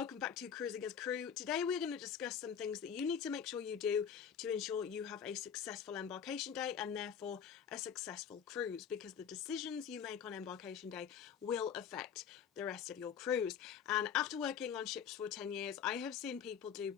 welcome back to Cruising as Crew. Today we're going to discuss some things that you need to make sure you do to ensure you have a successful embarkation day and therefore a successful cruise, because the decisions you make on embarkation day will affect the rest of your cruise. And after working on ships for 10 years, I have seen people do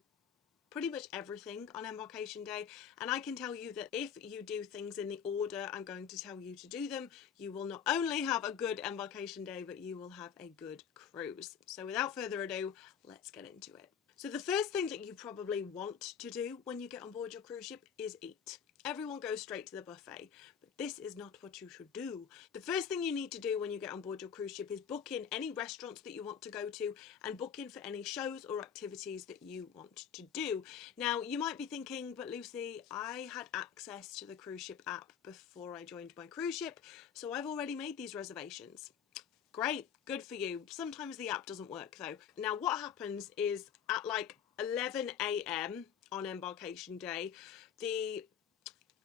pretty much everything on embarkation day, and I can tell you that if you do things in the order I'm going to tell you to do them, you will not only have a good embarkation day, but you will have a good cruise. So without further ado, let's get into it. So the first thing that you probably want to do when you get on board your cruise ship is eat. Everyone goes straight to the buffet, but this is not what you should do. The first thing you need to do when you get on board your cruise ship is book in any restaurants that you want to go to and book in for any shows or activities that you want to do. Now, you might be thinking, but Lucy, I had access to the cruise ship app before I joined my cruise ship, so I've already made these reservations. Great, good for you. Sometimes the app doesn't work though. Now, what happens is at like 11 AM on embarkation day, the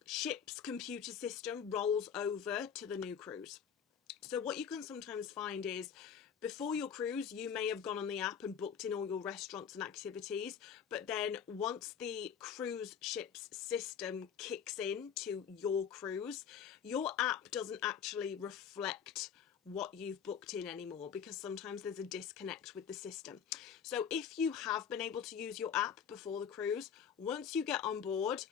ship's computer system rolls over to the new cruise. So what you can sometimes find is before your cruise, you may have gone on the app and booked in all your restaurants and activities, but then once the cruise ship's system kicks in to your cruise, your app doesn't actually reflect what you've booked in anymore, because sometimes there's a disconnect with the system. So if you have been able to use your app before the cruise, once you get on board,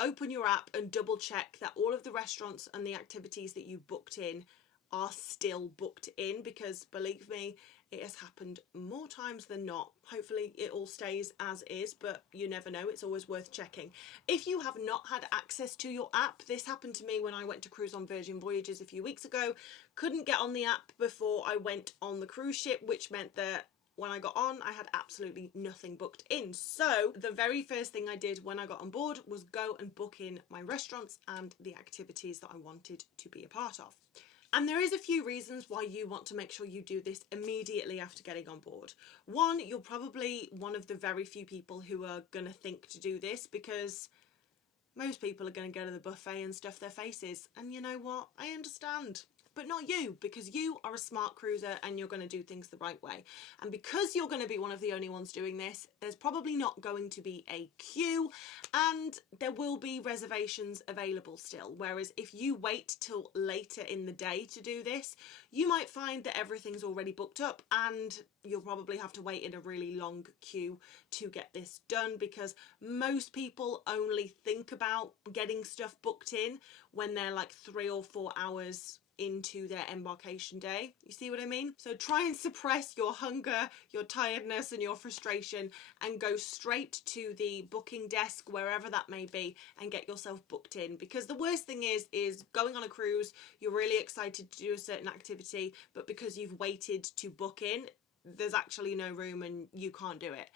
open your app and double check that all of the restaurants and the activities that you booked in are still booked in, because believe me, it has happened more times than not. Hopefully it all stays as is, but you never know. It's always worth checking. If you have not had access to your app, this happened to me when I went to cruise on Virgin Voyages a few weeks ago. Couldn't get on the app before I went on the cruise ship, which meant that when I got on, I had absolutely nothing booked in. So the very first thing I did when I got on board was go and book in my restaurants and the activities that I wanted to be a part of. And there is a few reasons why you want to make sure you do this immediately after getting on board. One, you're probably one of the very few people who are going to think to do this, because most people are going to go to the buffet and stuff their faces. And you know what? I understand. But not you, because you are a smart cruiser and you're going to do things the right way. And because you're going to be one of the only ones doing this, there's probably not going to be a queue, and there will be reservations available still. Whereas if you wait till later in the day to do this, you might find that everything's already booked up and you'll probably have to wait in a really long queue to get this done, because most people only think about getting stuff booked in when they're like 3 or 4 hours into their embarkation day. You see what I mean? So try and suppress your hunger, your tiredness and your frustration, and go straight to the booking desk, wherever that may be, and get yourself booked in. Because the worst thing is going on a cruise, you're really excited to do a certain activity, but because you've waited to book in, there's actually no room and you can't do it.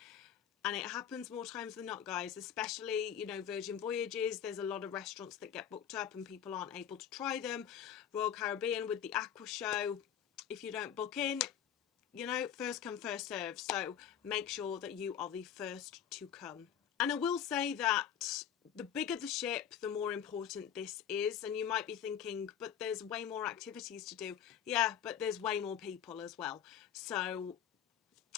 And it happens more times than not, guys, especially, you know, Virgin Voyages. There's a lot of restaurants that get booked up and people aren't able to try them. Royal Caribbean with the Aqua Show, if you don't book in, you know, first come, first serve. So make sure that you are the first to come. And I will say that the bigger the ship, the more important this is. And you might be thinking, but there's way more activities to do. Yeah, but there's way more people as well. So,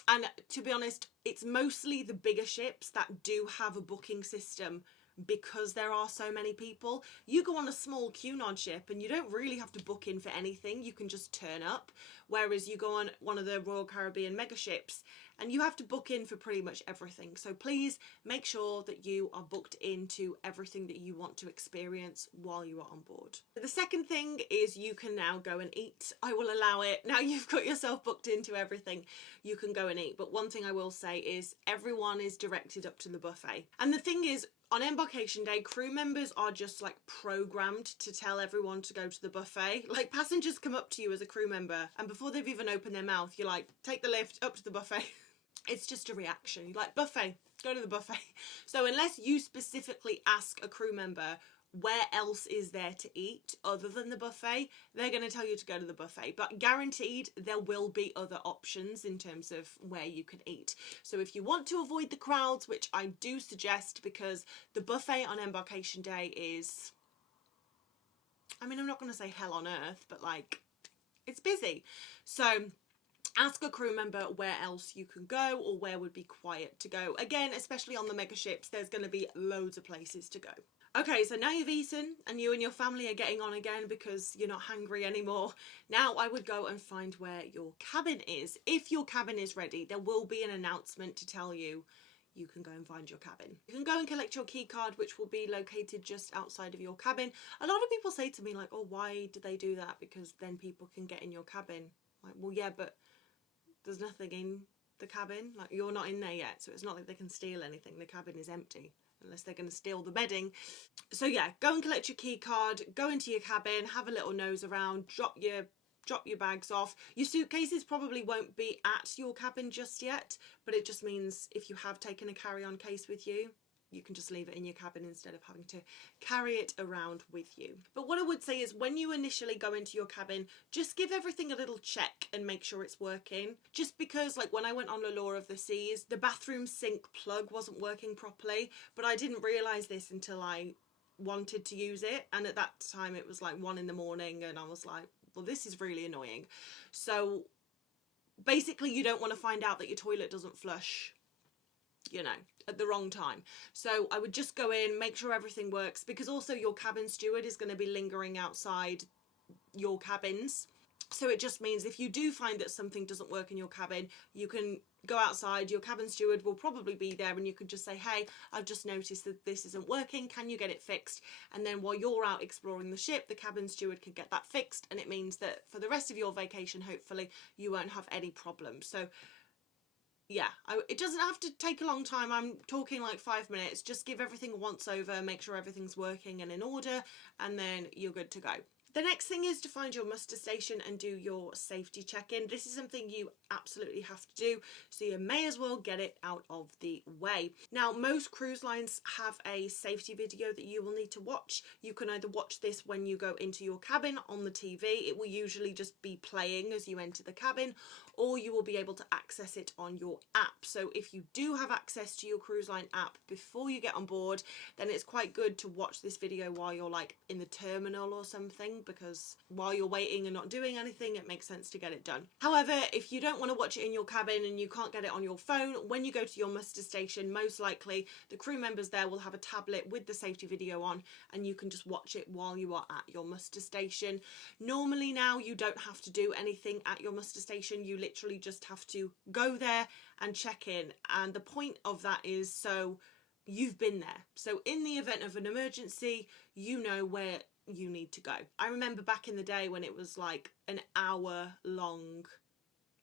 and to be honest, it's mostly the bigger ships that do have a booking system, because there are so many people. You go on a small Cunard ship and you don't really have to book in for anything. You can just turn up. Whereas you go on one of the Royal Caribbean mega ships and you have to book in for pretty much everything. So please make sure that you are booked into everything that you want to experience while you are on board. The second thing is you can now go and eat. I will allow it. Now you've got yourself booked into everything, you can go and eat. But one thing I will say is everyone is directed up to the buffet. And the thing is, on embarkation day, crew members are just like programmed to tell everyone to go to the buffet. Like, passengers come up to you as a crew member and before they've even opened their mouth, you're like, take the lift up to the buffet. It's just a reaction. You're like, buffet, go to the buffet. So unless you specifically ask a crew member where else is there to eat other than the buffet, they're going to tell you to go to the buffet. But guaranteed there will be other options in terms of where you can eat. So if you want to avoid the crowds, which I do suggest, because the buffet on embarkation day is, I mean, I'm not going to say hell on earth, but like, it's busy. So Ask a crew member where else you can go or where would be quiet to go. Again, especially on the mega ships, there's going to be loads of places to go. Okay, so now you've eaten and you and your family are getting on again because you're not hungry anymore. Now I would go and find where your cabin is. If your cabin is ready, there will be an announcement to tell you you can go and find your cabin. You can go and collect your key card, which will be located just outside of your cabin. A lot of people say to me like, oh, why do they do that? Because then people can get in your cabin. Like, well, yeah, but there's nothing in the cabin. Like, you're not in there yet, so it's not like they can steal anything. The cabin is empty unless they're going to steal the bedding. So yeah, go and collect your key card, go into your cabin, have a little nose around, drop your bags off. Your suitcases probably won't be at your cabin just yet, but it just means if you have taken a carry-on case with you, you can just leave it in your cabin instead of having to carry it around with you. But what I would say is when you initially go into your cabin, just give everything a little check and make sure it's working. Just because, like, when I went on Allure of the Seas, the bathroom sink plug wasn't working properly, but I didn't realise this until I wanted to use it, and at that time it was like 1 in the morning and I was like, well, this is really annoying. So basically you don't want to find out that your toilet doesn't flush, you know, at the wrong time. So I would just go in, make sure everything works, because also your cabin steward is going to be lingering outside your cabins. So it just means if you do find that something doesn't work in your cabin, you can go outside, your cabin steward will probably be there, and you can just say, hey, I've just noticed that this isn't working, can you get it fixed? And then while you're out exploring the ship, the cabin steward can get that fixed, and it means that for the rest of your vacation, hopefully, you won't have any problems. So yeah, it doesn't have to take a long time. I'm talking like 5 minutes. Just give everything a once over, make sure everything's working and in order, and then you're good to go. The next thing is to find your muster station and do your safety check-in. This is something you absolutely have to do, so you may as well get it out of the way. Now, most cruise lines have a safety video that you will need to watch. You can either watch this when you go into your cabin on the TV. It will usually just be playing as you enter the cabin, or you will be able to access it on your app. So if you do have access to your cruise line app before you get on board, then it's quite good to watch this video while you're like in the terminal or something, because while you're waiting and not doing anything, it makes sense to get it done. However, if you don't want to watch it in your cabin and you can't get it on your phone, when you go to your muster station, most likely the crew members there will have a tablet with the safety video on, and you can just watch it while you are at your muster station. Normally now you don't have to do anything at your muster station. You literally just have to go there and check in, and the point of that is so you've been there. So in the event of an emergency, you know where you need to go. I remember back in the day when it was like an hour long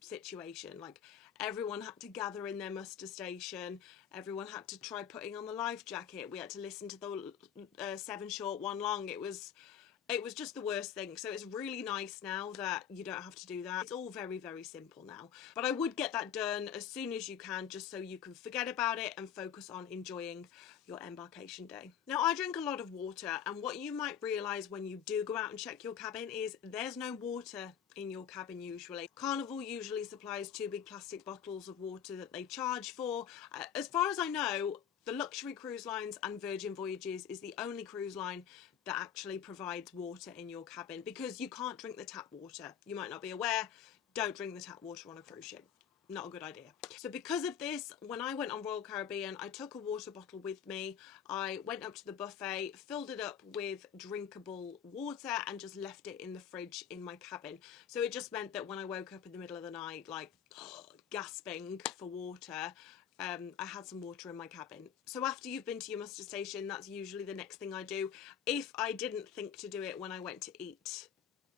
situation, like everyone had to gather in their muster station, everyone had to try putting on the life jacket, we had to listen to the 7 short 1 long. It was just the worst thing. So it's really nice now that you don't have to do that. It's all very, very simple now. But I would get that done as soon as you can, just so you can forget about it and focus on enjoying your embarkation day. Now, I drink a lot of water, and what you might realise when you do go out and check your cabin is there's no water in your cabin usually. Carnival usually supplies 2 big plastic bottles of water that they charge for. As far as I know, the luxury cruise lines and Virgin Voyages is the only cruise line that actually provides water in your cabin, because you can't drink the tap water. You might not be aware, don't drink the tap water on a cruise ship. Not a good idea. So because of this, when I went on Royal Caribbean, I took a water bottle with me. I went up to the buffet, filled it up with drinkable water, and just left it in the fridge in my cabin. So it just meant that when I woke up in the middle of the night, like gasping for water, I had some water in my cabin. So after you've been to your muster station, that's usually the next thing I do. If I didn't think to do it when I went to eat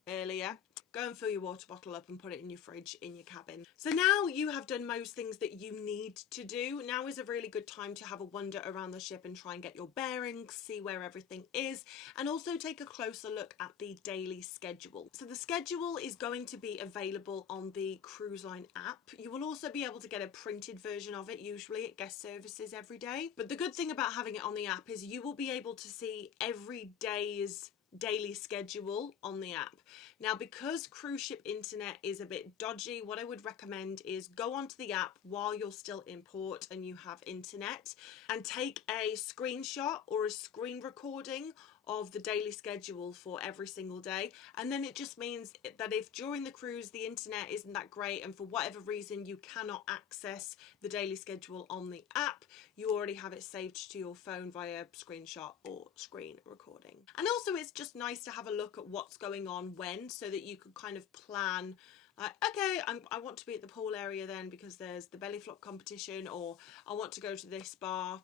earlier, go and fill your water bottle up and put it in your fridge in your cabin. So now you have done most things that you need to do. Now is a really good time to have a wander around the ship and try and get your bearings, see where everything is, and also take a closer look at the daily schedule. So the schedule is going to be available on the cruise line app. You will also be able to get a printed version of it, usually at guest services every day. But the good thing about having it on the app is you will be able to see every day's daily schedule on the app. Now, because cruise ship internet is a bit dodgy, what I would recommend is go onto the app while you're still in port and you have internet, and take a screenshot or a screen recording of the daily schedule for every single day. And then it just means that if during the cruise the internet isn't that great and for whatever reason you cannot access the daily schedule on the app, you already have it saved to your phone via screenshot or screen recording. And also it's just nice to have a look at what's going on when, so that you could kind of plan, like, okay, I want to be at the pool area then because there's the belly flop competition, or I want to go to this bar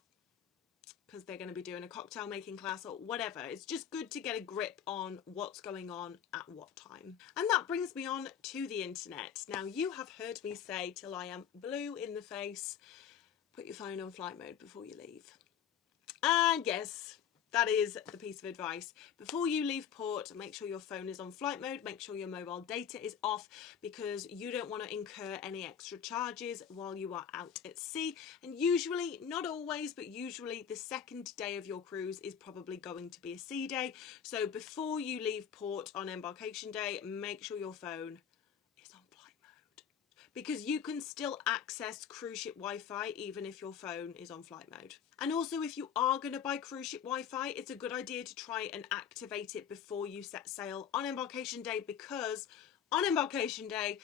because they're going to be doing a cocktail making class, or whatever. It's just good to get a grip on what's going on at what time. And that brings me on to the internet. Now, you have heard me say till I am blue in the face, put your phone on flight mode before you leave. And yes, that is the piece of advice. Before you leave port, make sure your phone is on flight mode, make sure your mobile data is off, because you don't want to incur any extra charges while you are out at sea. And usually, not always, but usually the second day of your cruise is probably going to be a sea day. So before you leave port on embarkation day, make sure your phone is on flight mode, because you can still access cruise ship Wi-Fi even if your phone is on flight mode. And also, if you are going to buy cruise ship Wi-Fi, it's a good idea to try and activate it before you set sail on embarkation day, because on embarkation day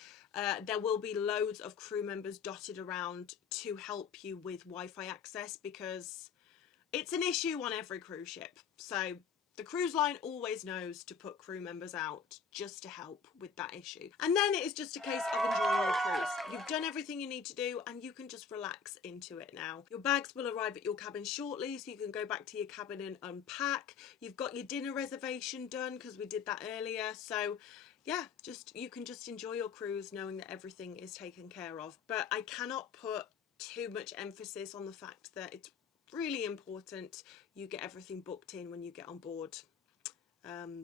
there will be loads of crew members dotted around to help you with Wi-Fi access, because it's an issue on every cruise ship. So the cruise line always knows to put crew members out just to help with that issue. And then it is just a case of enjoying your cruise. You've done everything you need to do and you can just relax into it now. Your bags will arrive at your cabin shortly, so you can go back to your cabin and unpack. You've got your dinner reservation done because we did that earlier. So yeah, you can just enjoy your cruise knowing that everything is taken care of. But I cannot put too much emphasis on the fact that it's really important you get everything booked in when you get on board,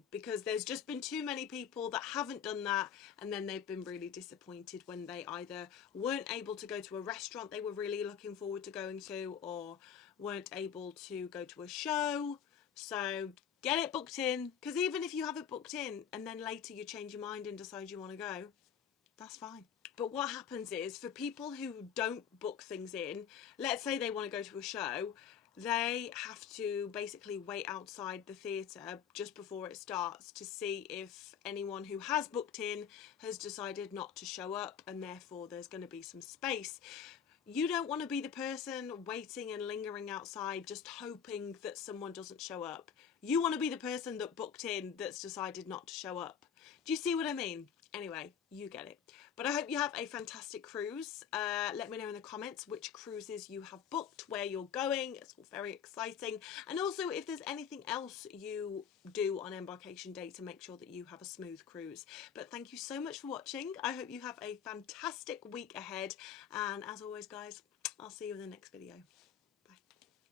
because there's just been too many people that haven't done that, and then they've been really disappointed when they either weren't able to go to a restaurant they were really looking forward to going to, or weren't able to go to a show. So get it booked in, because even if you have it booked in and then later you change your mind and decide you want to go, that's fine. But what happens is, for people who don't book things in, let's say they want to go to a show, they have to basically wait outside the theatre just before it starts to see if anyone who has booked in has decided not to show up, and therefore there's going to be some space. You don't want to be the person waiting and lingering outside just hoping that someone doesn't show up. You want to be the person that booked in that's decided not to show up. Do you see what I mean? Anyway, you get it. But I hope you have a fantastic cruise. Let me know in the comments which cruises you have booked, where you're going. It's all very exciting. And also, if there's anything else you do on embarkation day to make sure that you have a smooth cruise. But thank you so much for watching. I hope you have a fantastic week ahead. And as always, guys, I'll see you in the next video.